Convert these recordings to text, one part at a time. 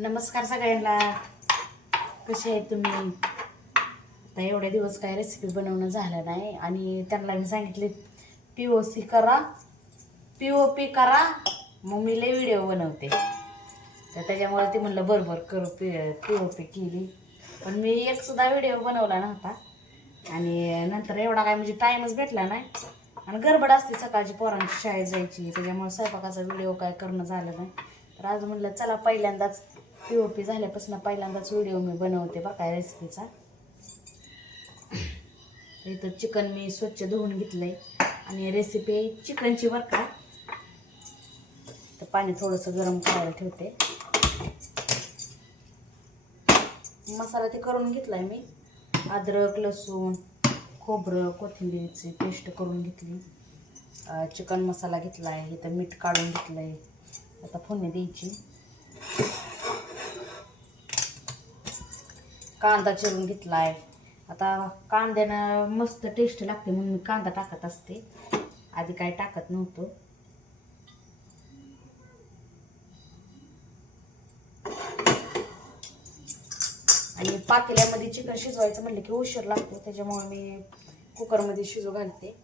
नमस्कार सगळ्यांना. कसे आहे तुम्ही? आता एवढे दिवस काय रेसिपी बनवणं झालं नाही आणि त्यांना मी सांगितले POC करा, POP करा, मग मी लय व्हिडिओ बनवते. तर त्याच्यामुळे ते म्हणलं बरोबर करू. POP केली, पण मी एक सुद्धा व्हिडिओ बनवला नव्हता. आणि नंतर एवढा काय म्हणजे टाईमच भेटला नाही आणि गडबड असते सकाळची, पोरांची शाळेत जायची, त्याच्यामुळे स्वयंपाकाचा व्हिडिओ काय करणं झालं नाही. तर आज म्हणलं चला पहिल्यांदाच POP झाल्यापासून पहिल्यांदाच व्हिडिओ मी बनवते बरं काय रेसिपीचा. इथं चिकन मी स्वच्छ धुवून घेतलंय आणि रेसिपी आहे चिकनची बरं का. तर पाणी थोडंसं गरम करायला ठेवते. मसाला ते करून घेतलाय मी. अद्रक, लसूण, खोबरं, कोथिंबीरची पेस्ट करून घेतली. चिकन मसाला घेतलाय. इथं मीठ काढून घेतलंय. आता फोडणी द्यायची. कांदा चिरून घेतलाय. आता कांद्यानं मस्त टेस्ट लागते म्हणून मी कांदा टाकत असते, आधी काय टाकत नव्हतो. आणि पातेल्यामध्ये चिकन शिजवायचं म्हणलं की उशीर लागतो, त्याच्यामुळे मी कुकरमध्ये शिजू घालते.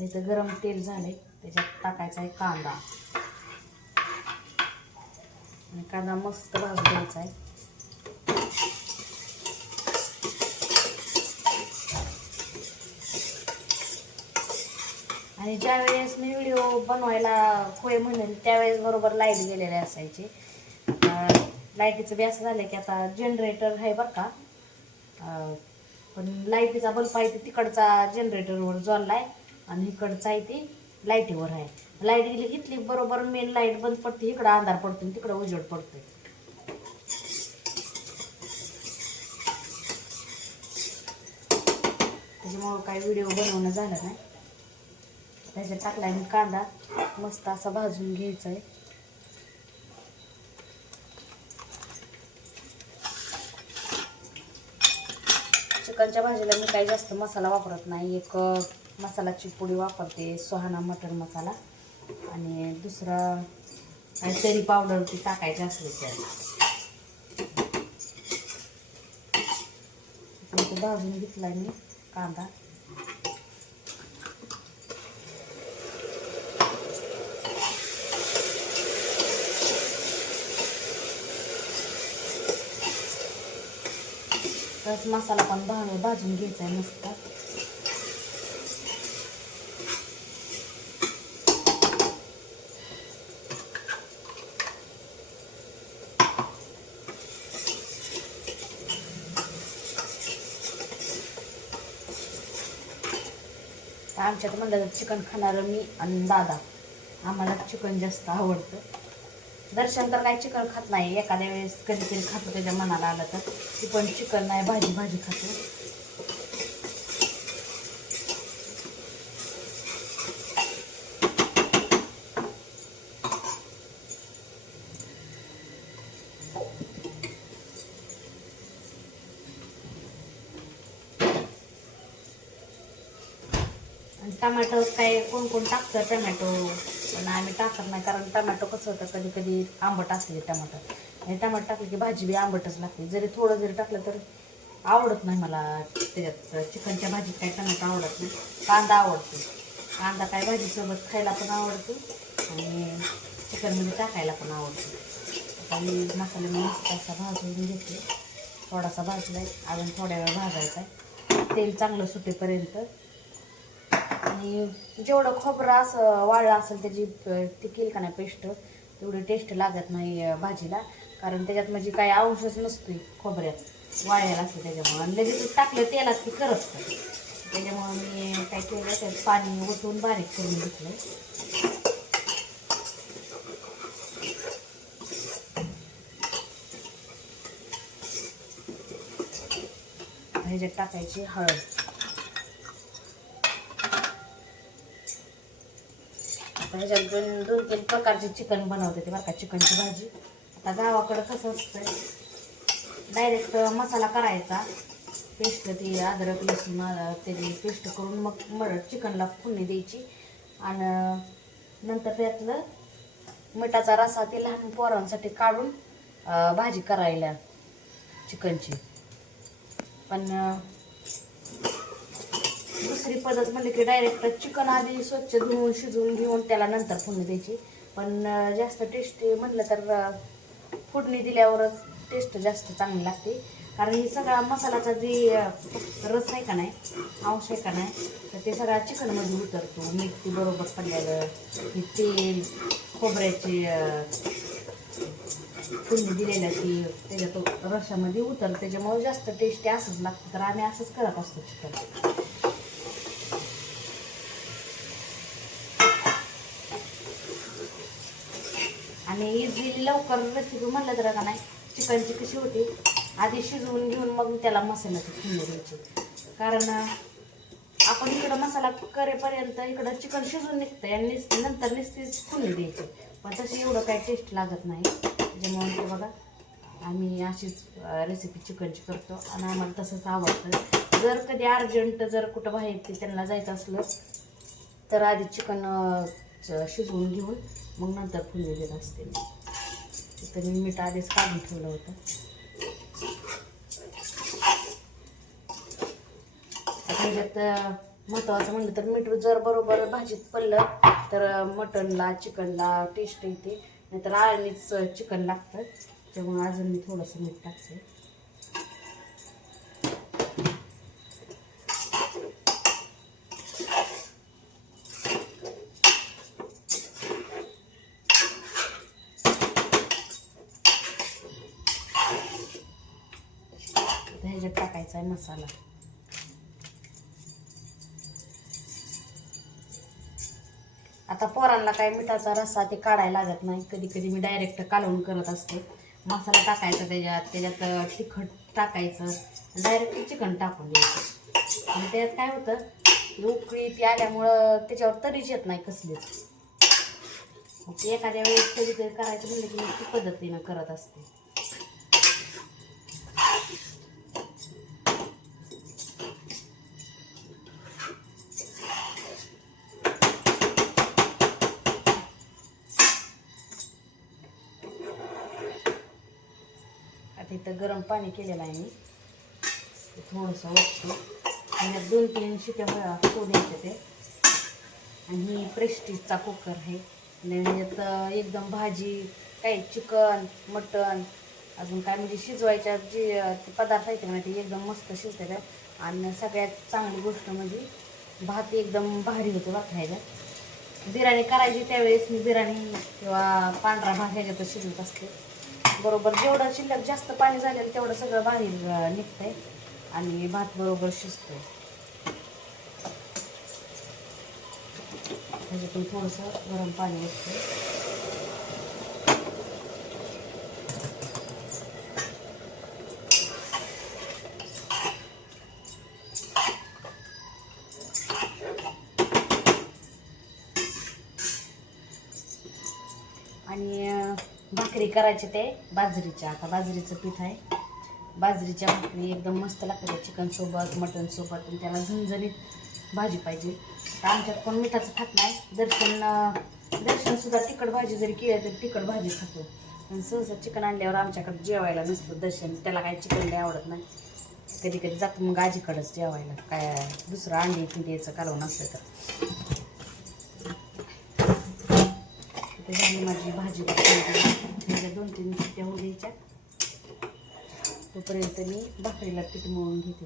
इथं गरम तेल झालंय, त्याच्यात टाकायचा आहे कांदा आणि कांदा मस्त भाजून द्यायचा आहे. आणि ज्या वेळेस मी व्हिडिओ बनवायला होय म्हणेल त्यावेळेस बरोबर लाईट गेलेले असायचे. लाईटीचं बी असं झालं की आता जनरेटर आहे बरं का, पण लाईटीचा बल्ब आहे ते तिकडचा जनरेटरवर जोडलाय आणि इकडचा आहे ते लाईटीवर आहे. लाईट गेली घेतली बरोबर मेन लाईट बंद पडते, इकडं अंधार पडतो तिकडं उजेड पडतोय. त्याच्यामुळं काही व्हिडिओ बनवणं झालं नाही. त्याच्यात टाकलाय मी कांदा, मस्त असा भाजून घ्यायचा आहे. चिकनच्या भाजीला मी काही जास्त मसाला वापरत नाही. एक मसालाची पुडी वापरते, सुहाना मटन मसाला, आणि दुसरा काही तरी पावडर ती टाकायची असली तर. भाजून घेतलाय मी कांदा. तर मसाला पण भाजून घ्यायचा आहे मस्त. आमच्यात म्हणलं चिकन खाणारं मी आणि दादा, आम्हाला चिकन जास्त आवडतं. दर्शन तर काही चिकन खात नाही, एखाद्या वेळेस कधीतरी खातो त्याच्या मनाला आलं तर. ती पण चिकन नाही, भाजी खातो. आणि टमॅटो काय कोण कोण टाकतं टमॅटो, पण आम्ही टाकत नाही, कारण टमॅटो कसं होतं कधी कधी आंबट असते टमाटर, आणि टमाटर टाकलं की भाजी बी आंबटच लागते. जरी थोडं जरी टाकलं तर आवडत नाही मला. त्याच्यात चिकनच्या भाजीत काही टमाटर आवडत नाही. कांदा आवडतो. कांदा काय भाजीसोबत खायला पण आवडतो आणि चिकनमध्ये टाकायला पण आवडतो. आता मी मसाला मस्त असा भाजून घेते. थोडासा भाजलाय, अजून थोड्या वेळ भाजायचा आहे, तेल चांगलं सुटेपर्यंत. आणि जेवढं खोबरं असं वाळलं असेल त्याची ती केली का नाही पेस्ट, तेवढी टेस्ट लागत नाही भाजीला, कारण त्याच्यात म्हणजे काही अंशच नसतोय खोबऱ्यात, वाळलेला असतं त्याच्यामुळं. आणि लगेच टाकलं तेलात ती करपतं, त्याच्यामुळं मी काय केलं त्यात पाणी ओतून बारीक करून घेतलं. ह्याच्यात टाकायची हळद. ह्याच्यात 2-3 प्रकारचे चिकन बनवते ते बरं का, चिकनची भाजी. आता गावाकडं कसं असतं, डायरेक्ट मसाला करायचा, पेस्ट ती अद्रक लसूण त्याची पेस्ट करून मग चिकनला फोडणी द्यायची आणि नंतर त्यातलं मिठाचा रसा ते लहान पोरांसाठी काढून भाजी करायला चिकनची. पण दुसरी पद्धत म्हणली की डायरेक्ट चिकन आधी स्वच्छ धुवून शिजवून घेऊन त्याला नंतर फोडणी द्यायची. पण जास्त टेस्टी म्हटलं तर फोडणी दिल्यावरच टेस्ट जास्त चांगली लागते. कारण ही सगळा मसाल्याचा जे रस आहे का नाही, अंश आहे का नाही, तर ते सगळा चिकनमध्ये उतरतो. मीठ ते बरोबर पडलेलं, हे तेल खोबऱ्याची फोडणी दिलेल्या ती त्याच्यात रशामध्ये उतरतं. त्याच्यामुळे जास्त टेस्टी असंच लागतं. तर आम्ही असंच करत असतो चिकन. आणि इझिली लवकर रेसिपी म्हटलं तर का नाही, चिकनची कशी होती, आधी शिजवून घेऊन मग त्याला मसाल्याची फोडणी द्यायची. कारण आपण इकडं मसाला करेपर्यंत इकडं चिकन शिजून निघतं आणि नंतर नुसतीच फोडणी द्यायची. पण तशी एवढं काही टेस्ट लागत नाही. त्याच्यामुळे ते बघा आम्ही अशीच रेसिपी चिकनची करतो आणि आम्हाला तसंच आवडतं. जर कधी अर्जंट जर कुठं बाहेर ते त्यांना जायचं असलं तर आधी चिकन शिजवून घेऊन मग नंतर फोडणी देत असते. तर मी मीठ आधीच काढून ठेवलं होतं. त्याच्यात महत्त्वाचं म्हणलं तर मीठ जर बरोबर भाजीत पडलं तर मटनला चिकनला टेस्ट येते. नाहीतर आळणीच चिकन लागतं. त्यामुळे अजून मी थोडंसं मीठ टाकते. ह्याच्यात टाकायचा आहे मसाला. आता पोरांना काय मिठाचा रस्सा ते काढायला लागत नाही. कधी कधी मी डायरेक्ट कालवून करत असते. मसाला टाकायचा त्याच्यात तिखट टाकायचं, डायरेक्ट चिकन टाकून द्यायचं. आणि त्यात काय होतं, उकळी ती आल्यामुळं त्याच्यावर तरीच येत नाही कसलीच. मग एखाद्या वेळेस कधीतरी करायचं म्हणलं की मी ती पद्धतीनं करत असते. इथं गरम पाणी केलेलं आहे मी, थोडंसं वरती. आणि 2-3 शिट्या होऊन येते ते. आणि ही प्रेस्टिजचा कुकर आहे. आणि ह्याच्यात एकदम भाजी काय चिकन मटन अजून काय म्हणजे शिजवायच्या जे पदार्थ आहेत ना ते एकदम मस्त शिजतात. आणि सगळ्यात चांगली गोष्ट म्हणजे भात एकदम भारी होतो बघा. ह्याच्यात बिर्याणी करायची त्यावेळेस मी बिर्याणी किंवा पांढरा भात ह्याच्यातच शिजवत असते. बरोबर जेवढं शिल्लक जास्त पाणी झालेलं तेवढं सगळं बाहेर निघतंय आणि भात बरोबर शिजतोय. त्याच्यातून थोडंसं गरम पाणी येतं. आणि भाकरी करायचे ते बाजरीच्या. आता बाजरीचं पीठ आहे. बाजरीच्या भाकरी एकदम मस्त लागतात चिकनसोबत मटनसोबत. आणि त्याला झणझणीत भाजी पाहिजे. तर आमच्यात कोण मिठाचं खात नाही. दर्शनसुद्धा तिखट भाजी जरी केली तरी तिखट भाजी खातो. आणि सहसा चिकन आणल्यावर आमच्याकडे जेवायला नसतं दर्शन. त्याला काय चिकन नाही आवडत नाही. कधी कधी जातं मग आजीकडंच जेवायला, काय दुसरं अंडी पिंडीचं कालवण असलं तर. झाली माझी भाजी. त्याच्या 2-3 शिट्ट्या होऊ द्यायच्या. तोपर्यंत मी भाकरीला पीठ मळून घेते.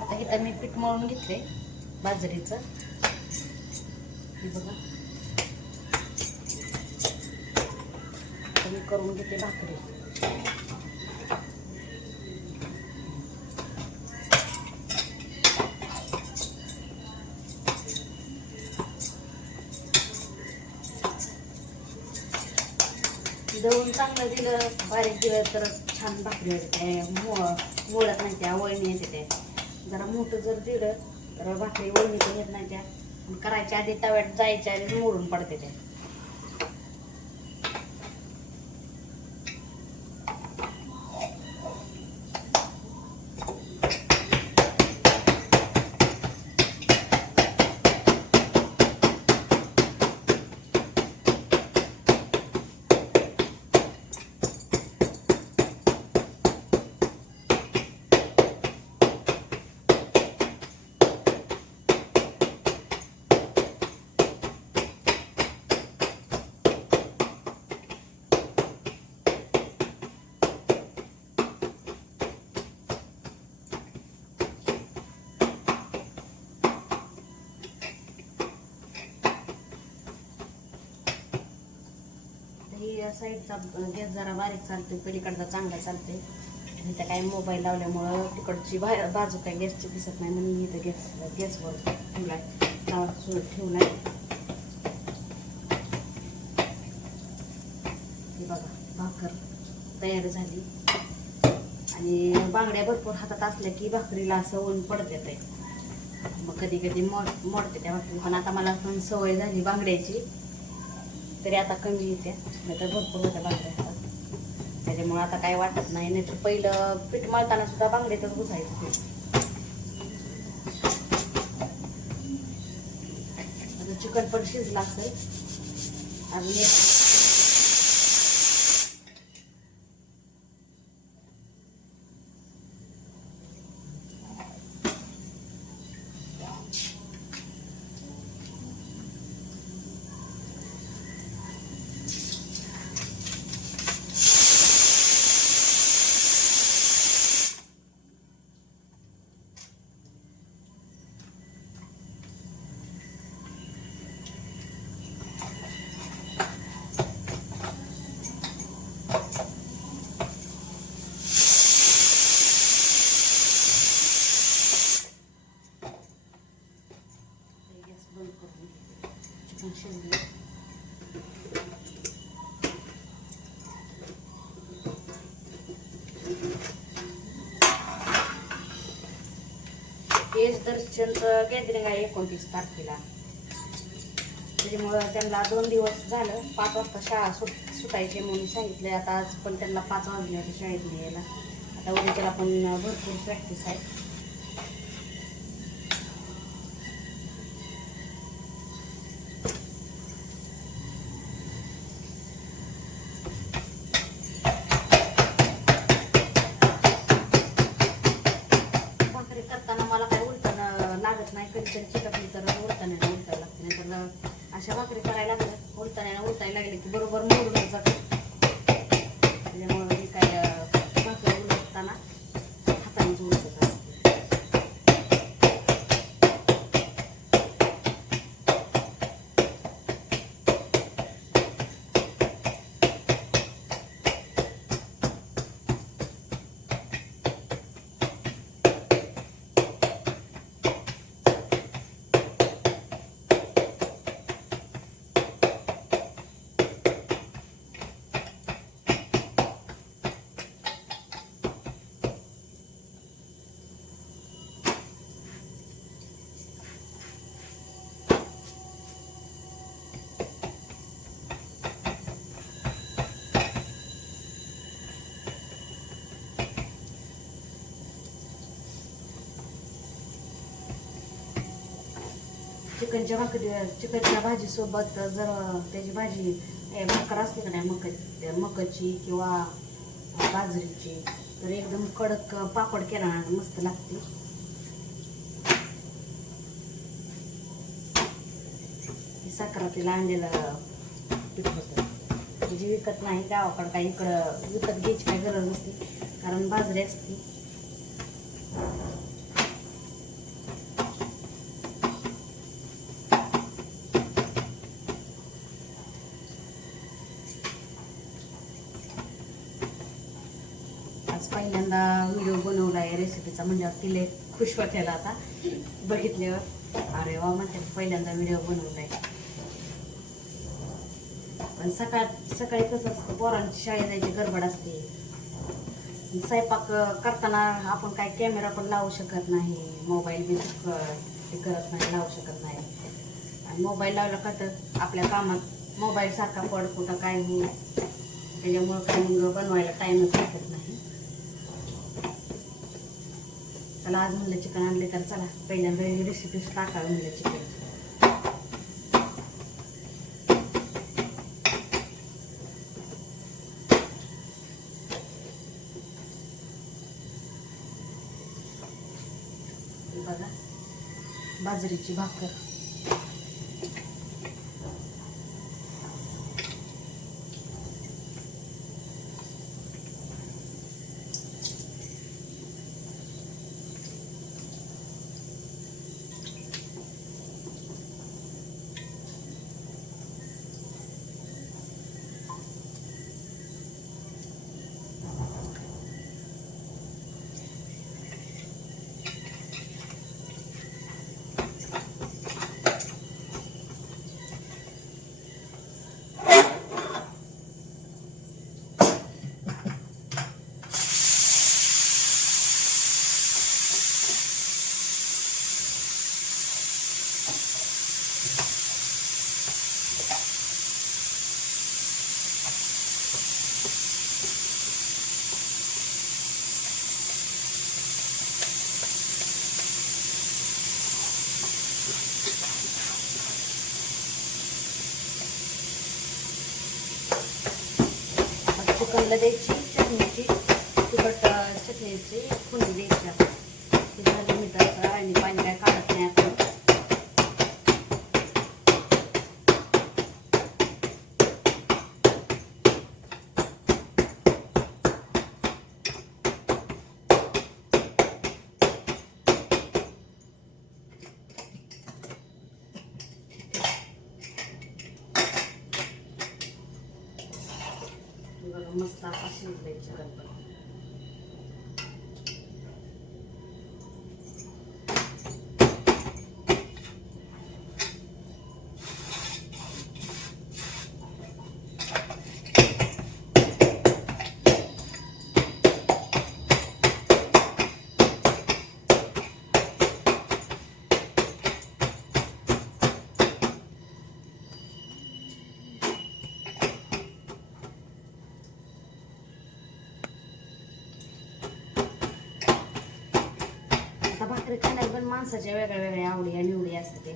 आता इथं मी पीठ मळून घेतले बाजरीचं. हे बघा आता मी करून घेते भाकरी. दळून चांगलं दिलं बारीक दिलं तर छान भाकरी होते. मोडत नाही त्या, वळणी येते त्या. जरा मोठं जर दिलं तर भाकरी वळणी पण येत नाही त्या. करायच्या आधी तव्यात जायच्या आधी मोडून पडते त्या. या साईडचा गॅस जरा बारीक चालतो, पलीकडचा चांगला चालते. इथं काय मोबाईल लावल्यामुळं तिकडची बाजू काय गॅसची दिसत नाही, म्हणून मी इथं गॅसवर ठेवलाय, ठेवलाय. हे बघा भाकर तयार झाली. आणि बांगड्या भरपूर हातात असल्या की भाकरीला असं ऊन पडते ते, मग कधी कधी मोडते त्या भाकरी. पण आता मला पण सवय झाली बांगड्याची, तरी आता कमी येते, नाही तर भरपूर होत्या बांगड्या हातात. त्याच्यामुळे आता काय वाटत नाही. नाही तर पहिलं पीठ मळताना सुद्धा बांगड्यातच घुसायचं पीठ. आता चिकन पण शिजलं असेल अजून चिकन शिजले. तेज दर्शनचं गॅदरिंग आहे 29 तारखेला. त्याच्यामुळं त्यांना 2 दिवस झालं, 5 वाजता शाळा सुटायचे म्हणून सांगितले. आता आज पण त्यांना 5 वाजले होते शाळेत यायला. आता उद्याला पण भरपूर प्रॅक्टिस आहे. भाकरी करताना मला काय उलटण लागत नाही, कधीतरी चिकटली तर उलटाण्याने उलटायला लागते. नाही तर अशा भाकरी करायला लागल्या उलटाण्याने उलटायला लागले की बरोबर मोडून जाते. त्याच्यामुळे मी काय भाकरी उलटताना हातानेच उलटत असते. चिकनच्या भाजीसोबत जर त्याची भाजी भाकर असते का नाही, मकाची किंवा बाजरीची, तर एकदम कडक पापड केला मस्त लागते. साखरातीला आणलेलं पीठ होतं, म्हणजे विकत नाही. गावाकडं काही इकडं विकत घ्यायची काही गरज नसते, कारण बाजरी असते. आज पहिल्यांदा व्हिडिओ बनवला आहे रेसिपीचा, म्हणजे तिला खुश वाटायला आता बघितल्यावर. अरे वा म्हणते, पहिल्यांदा व्हिडिओ बनवलाय. पण सकाळी कसं असतं, पोरांची शाळेत जायची गडबड असते. स्वयंपाक करताना आपण काय कॅमेरा पण लावू शकत नाही, मोबाईल बी हे करत नाही, लावू शकत नाही. आणि मोबाईल लावला का तर आपल्या कामात मोबाईल सारखा पड कुठं काय होईल, त्याच्यामुळं काय मग बनवायला टाईमच भेटत नाही. चला आज म्हणलं चिकन आणले, तर चला पहिल्यांदा रेसिपी टाकावी म्हणलं चिकन. बघा बाजरीची भाकर. तेल द्यायची, चटणीची तिखट चटणीची फुंदी द्यायची. ती झाली मिठाचं आणि पाणी काय काढत नाही आपण. मस्त असा शिजवायची गणपती. भाकरी खाण्यात पण माणसाच्या वेगळ्या वेगळ्या आवडी आणि निवडी असते.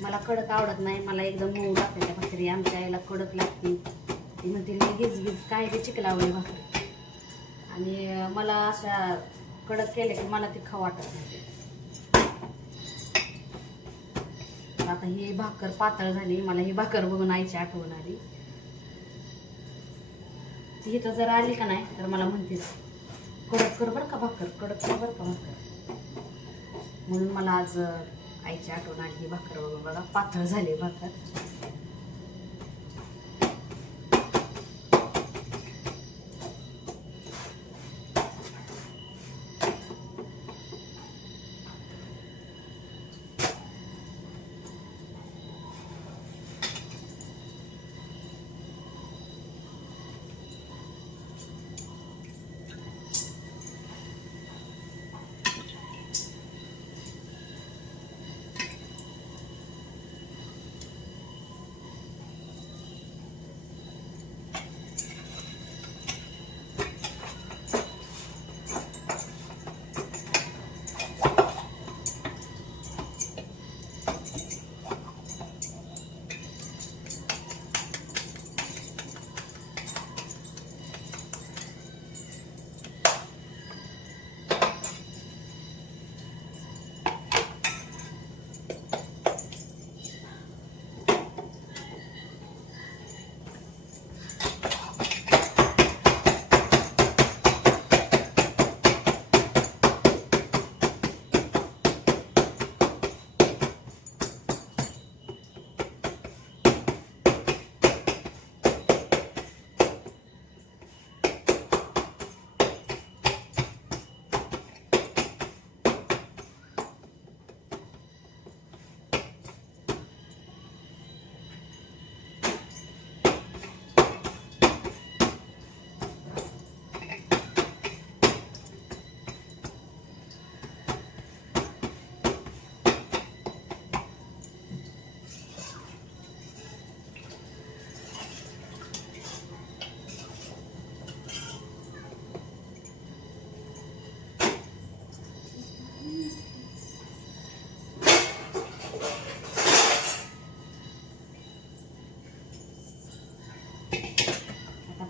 मला कडक आवडत नाही, मला एकदम मऊ लागते त्या भाकरी. आमच्या आईला कडक लागते, ती म्हणते गिजगिज काय ते चिकलावली भाकरी. आणि मला अशा कडक केल्या की मला ती खाऊ वाटत नाही. आता ही भाकर पातळ झाली, मला ही भाकर बघून आईची आठवण आली. ती इथं जर आली का नाही तर मला म्हणते कडक कर बरं का भाकर, कडक कर बरं का भाकर. म्हणून मला आज आईची आठवण आली. ही भाकर बघून बघा पातळ झाली भाकर.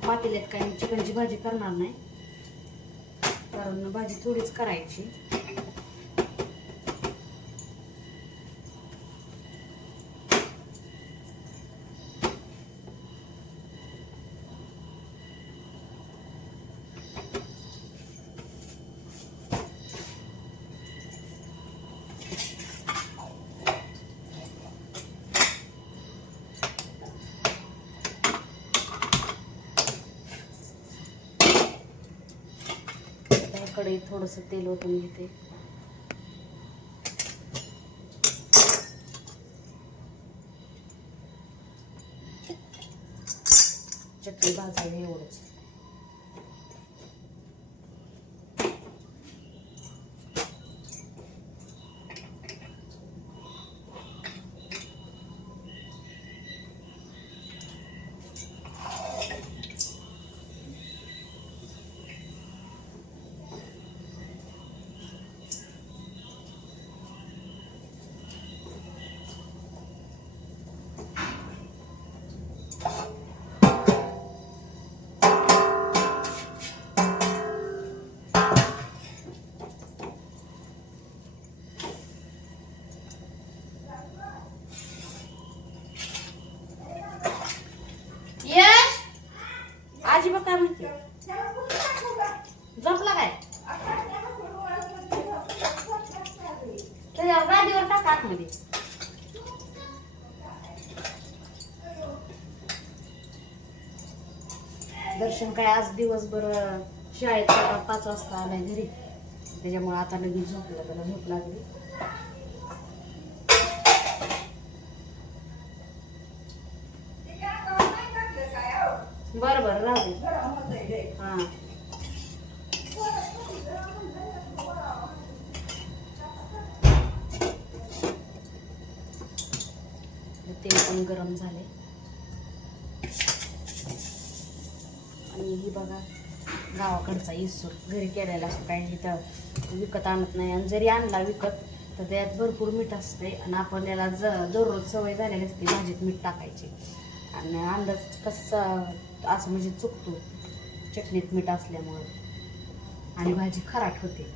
पातेल्यात काय मी चिकनची भाजी करणार नाही, कारण भाजी थोडीच करायची. कढईत थोडंसं तेल ओतून घेते. चटणी भाजावी एवढंच. ह्याच्यावर गादीवर टाका आतमध्ये. दर्शन काय आज दिवसभर शाळेत 5 वाजता आलाय घरी, त्याच्यामुळे आता लगेच झोपला, त्याला झोप लागली. बरं बरं राहू दे. हा तेल पण गरम झाले. आणि ही बघा गावाकडचा इसूर घरी केलेला असतो, काही इथं विकत आणत नाही. आणि जरी आणला विकत तर त्यात भरपूर मीठ असते आणि आपल्याला दररोज सवय झालेली असते भाजीत मीठ टाकायची. आणि अंदाज कसा असं म्हणजे चुकतो चटणीत मीठ असल्यामुळं आणि भाजी खराट होते.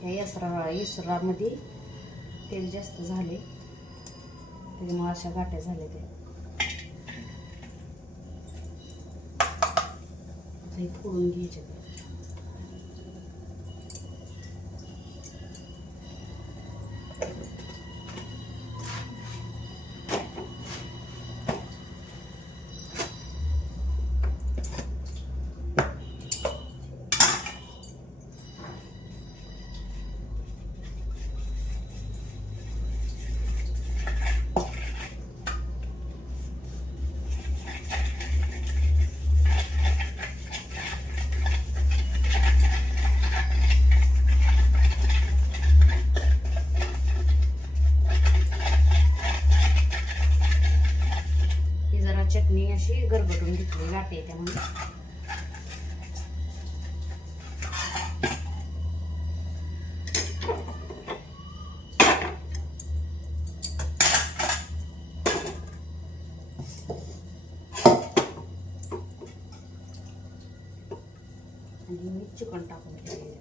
ह्या इसरामध्ये तेल जास्त झाले त्याच्यामुळे अशा गाठ्या झाल्या. ते फोडून घ्यायचे. चटणी अशी गरगटून घेतली गाठी त्यामुळे. आणि मी चिकन टाकून घेतले.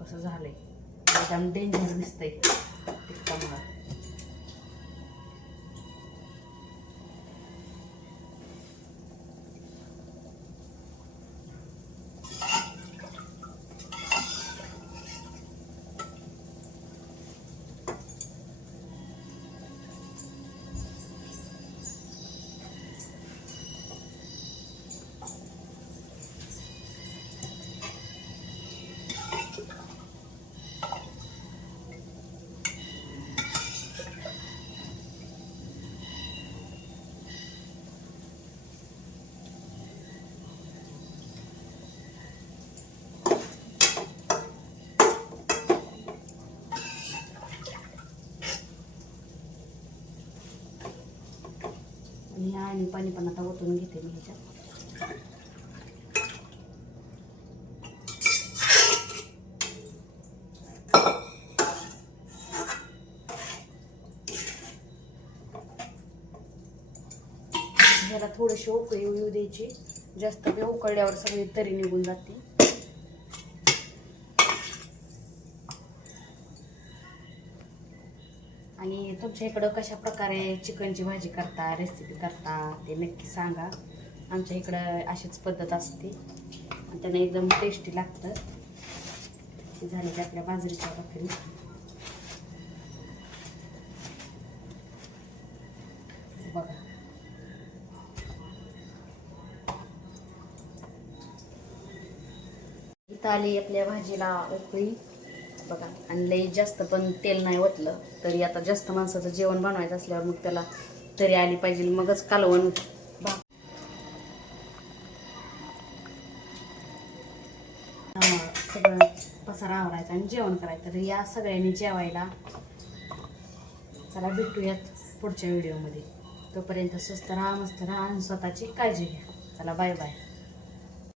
कसं झालंय एकदम डेंजर दिसतंय तिखटामुळे. आणि पाणी पण आता ओतून घेते मी ह्याच्यात. ह्याला थोडीशी उकळी येऊ द्यायची, जास्त वेळ उकळल्यावर सगळी तरी निघून जाते. आणि तुमच्या इकडं कशा प्रकारे चिकनची भाजी करता, रेसिपी करता ते नक्की सांगा. आमच्या इकडं अशीच पद्धत असते आणि त्याने एकदम टेस्टी लागतं. ते झाले की आपल्या बाजरीच्या भाकरी. बघा इथं आली आपल्या भाजीला उकळी बघा. आणि लई जास्त पण तेल नाही ओतलं तरी, आता जास्त माणसाचं जेवण बनवायचं असल्यावर मग त्याला तरी आली पाहिजे, मगच कालवण. सगळं पसारा आवरायचा आणि जेवण करायचं. तर या सगळ्यांनी जेवायला. चला भेटूयात पुढच्या व्हिडिओमध्ये. तोपर्यंत स्वस्त राहा, मस्त राहा आणि स्वतःची काळजी घ्या. चला बाय बाय.